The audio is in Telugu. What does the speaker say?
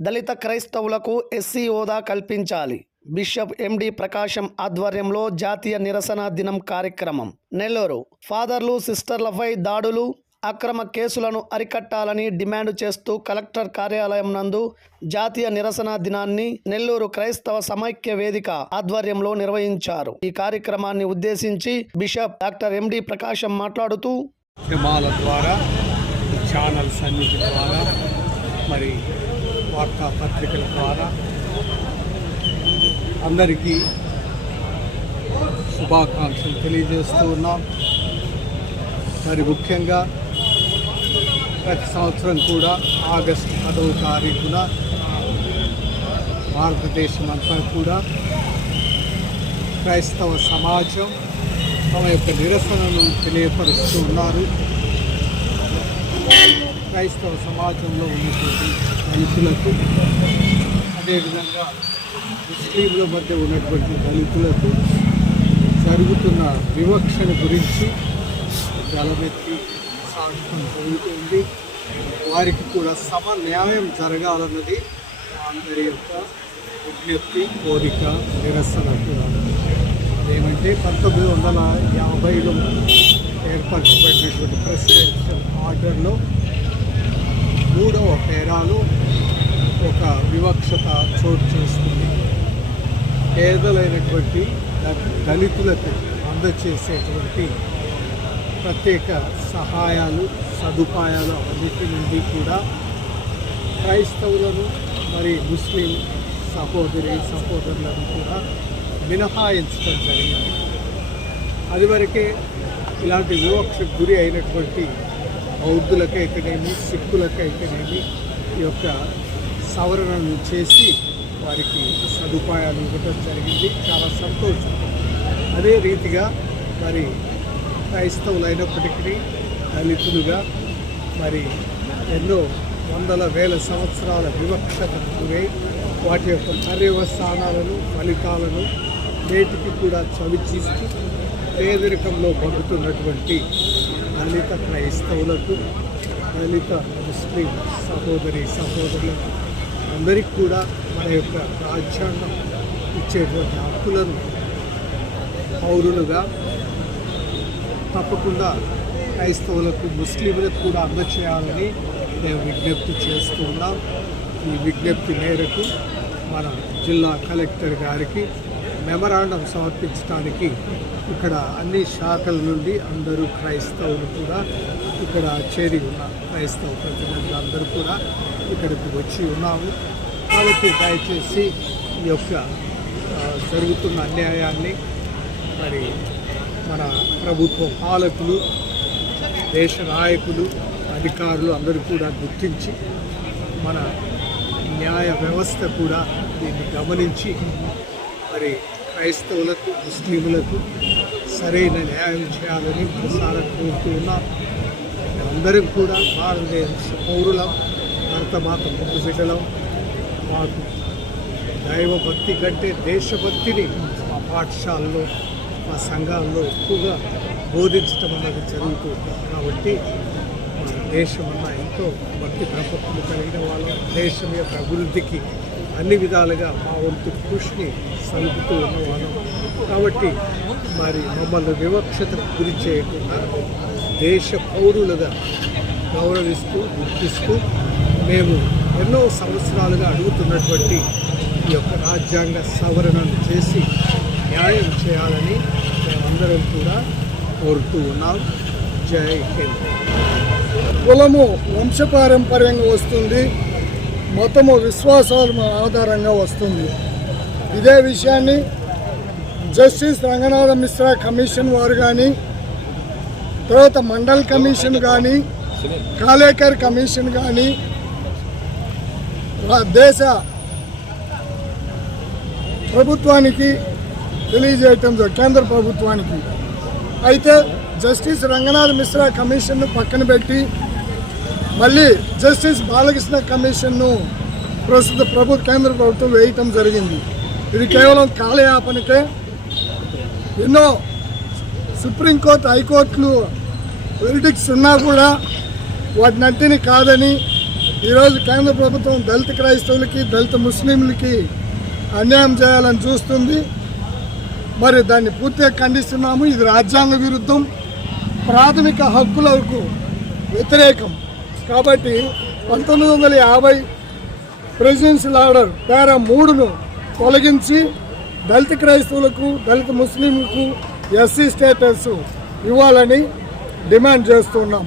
దళిత క్రైస్తవులకు ఎస్సీ హోదా కల్పించాలి. బిషప్ ఎండి ప్రకాశం ఆధ్వర్యంలో జాతీయ నిరసన దినం కార్యక్రమం. నెల్లూరు. ఫాదర్లు సిస్టర్లపై దాడులు అక్రమ కేసులను అరికట్టాలని డిమాండ్ చేస్తూ కలెక్టర్ కార్యాలయం నందు జాతీయ నిరసన దినాన్ని నెల్లూరు క్రైస్తవ సమైక్య వేదిక ఆధ్వర్యంలో నిర్వహించారు. ఈ కార్యక్రమాన్ని ఉద్దేశించి బిషప్ డాక్టర్ ఎండి ప్రకాశం మాట్లాడుతూ ద్వారా ఛానల్స్ అన్నిటి ద్వారా మరి వార్తాపత్రికల ద్వారా అందరికీ శుభాకాంక్షలు తెలియజేస్తూ ఉన్నాం. మరి ముఖ్యంగా ప్రతి సంవత్సరం కూడా ఆగస్టు పదవ తారీఖున భారతదేశం అంతా కూడా క్రైస్తవ సమాజం తమ యొక్క నిరసనను తెలియపరుస్తూ ఉన్నారు. క్రైస్తవ సమాజంలో ఉన్నటువంటి దళితులకు అదేవిధంగా ముస్లింల మధ్య ఉన్నటువంటి దళితులకు జరుగుతున్న వివక్షణ గురించి జలమెత్తి సాగటం జరుగుతుంది. వారికి కూడా సమ న్యాయం జరగాలన్నది అందరి యొక్క విజ్ఞప్తి కోరిక నిరసన కూడా. ఏమంటే పంతొమ్మిది వందల యాభైలో ఏర్పరచబడినటువంటి ప్రెసిడెన్షియల్ ఆర్డర్లో మూడవ పేరాలు ఒక వివక్షత చోటు చేసుకుంది. పేదలైనటువంటి దళితులకు అందచేసేటువంటి ప్రత్యేక సహాయాలు సదుపాయాలు అన్నిటి నుండి కూడా క్రైస్తవులను మరి ముస్లిం సహోదరి సహోదరులను కూడా మినహాయించడం జరిగింది. అదివరకే ఇలాంటి వివక్షకు గురి అయినటువంటి బౌద్ధులకైతేనేమి సిక్కులకైతేనేమి ఈ యొక్క సవరణను చేసి వారికి సదుపాయాలు ఇవ్వడం జరిగింది. చాలా సంతోషం. అదే రీతిగా మరి క్రైస్తవులైనప్పటికీ దళితులుగా మరి ఎన్నో వందల వేల సంవత్సరాల వివక్షతకు గురై వాటి యొక్క పర్యవస్థానాలను ఫలితాలను నేటికి కూడా చవిచీస్తూ పేదరికంలో బతుకుతున్నటువంటి దళిత క్రైస్తవులకు దళిత ముస్లిం సహోదరి సహోదరులకు అందరికీ కూడా మన యొక్క రాజ్యాంగం ఇచ్చేటువంటి హక్కులను పౌరులుగా తప్పకుండా క్రైస్తవులకు ముస్లింలకు కూడా అందచేయాలని మేము విజ్ఞప్తి చేస్తున్నాం ఈ విజ్ఞప్తి మేరకు మన జిల్లా కలెక్టర్ గారికి మెమరాండం సమర్పించడానికి ఇక్కడ అన్ని శాఖల నుండి అందరూ క్రైస్తవులు కూడా ఇక్కడ చేరి ఉన్నారు క్రైస్తవ ప్రతినిధులు అందరూ కూడా ఇక్కడికి వచ్చి ఉన్నాము కాబట్టి దయచేసి ఈ యొక్క జరుగుతున్న అన్యాయాన్ని మరి మన ప్రభుత్వ పాలకులు దేశ నాయకులు అధికారులు అందరూ కూడా గుర్తించి మన న్యాయ వ్యవస్థ కూడా దీన్ని గమనించి మరి క్రైస్తవులకు ముస్లింలకు సరైన న్యాయం చేయాలని ప్రసారం కోరుతూ ఉన్నాం అందరం కూడా భారతదేశ పౌరులం భరతమాత ముందు బిడ్డలం. మాకు దైవభక్తి కంటే దేశభక్తిని మా పాఠశాలలో మా సంఘాల్లో ఎక్కువగా బోధించటం అన్నది జరుగుతుంది కాబట్టి మన దేశం అన్న ఎంతో భక్తి ప్రపత్తులు కలిగిన వాళ్ళం. దేశం యొక్క అభివృద్ధికి అన్ని విధాలుగా మా వంతు కృషిని సలుపుతూ ఉన్నవాళ్ళం కాబట్టి మరి మమ్మల్ని వివక్షతకు గురి చేయకుండా దేశ పౌరులుగా గౌరవిస్తూ గుర్తిస్తూ మేము ఎన్నో సంవత్సరాలుగా అడుగుతున్నటువంటి ఈ యొక్క రాజ్యాంగ సవరణను చేసి న్యాయం చేయాలని మేమందరం కూడా కోరుతూ ఉన్నాం. జై హింద్. కులము వంశపారంపర్యంగా వస్తుంది. మతము విశ్వాసాల ఆధారంగా వస్తుంది. ఇదే విషయాన్ని జస్టిస్ రంగనాథ మిశ్రా కమిషన్ వారు కానీ తర్వాత మండల్ కమిషన్ కానీ కాలేకర్ కమిషన్ కానీ దేశ ప్రభుత్వానికి తెలియజేయటం కేంద్ర ప్రభుత్వానికి. అయితే జస్టిస్ రంగనాథ్ మిశ్రా కమిషన్ను పక్కన పెట్టి మళ్ళీ జస్టిస్ బాలకృష్ణ కమిషన్ను ప్రస్తుత ప్రభు కేంద్ర ప్రభుత్వం వేయటం జరిగింది. ఇది కేవలం కాలయాపనకే. ఎన్నో సుప్రీంకోర్టు హైకోర్టులు వెరిడిక్స్ ఉన్నా కూడా వాటినంటిని కాదని ఈరోజు కేంద్ర ప్రభుత్వం దళిత క్రైస్తవులకి దళిత ముస్లింలకి అన్యాయం చేయాలని చూస్తుంది. మరి దాన్ని పూర్తిగా ఖండిస్తున్నాము. ఇది రాజ్యాంగ విరుద్ధం. ప్రాథమిక హక్కులకు వ్యతిరేకం. కాబట్టి పంతొమ్మిది వందల యాభై ప్రెసిడెన్షియల్ ఆర్డర్ పేర మూడును తొలగించి దళిత క్రైస్తవులకు దళిత ముస్లింలకు ఎస్సీ స్టేటస్ ఇవ్వాలని డిమాండ్ చేస్తున్నాం.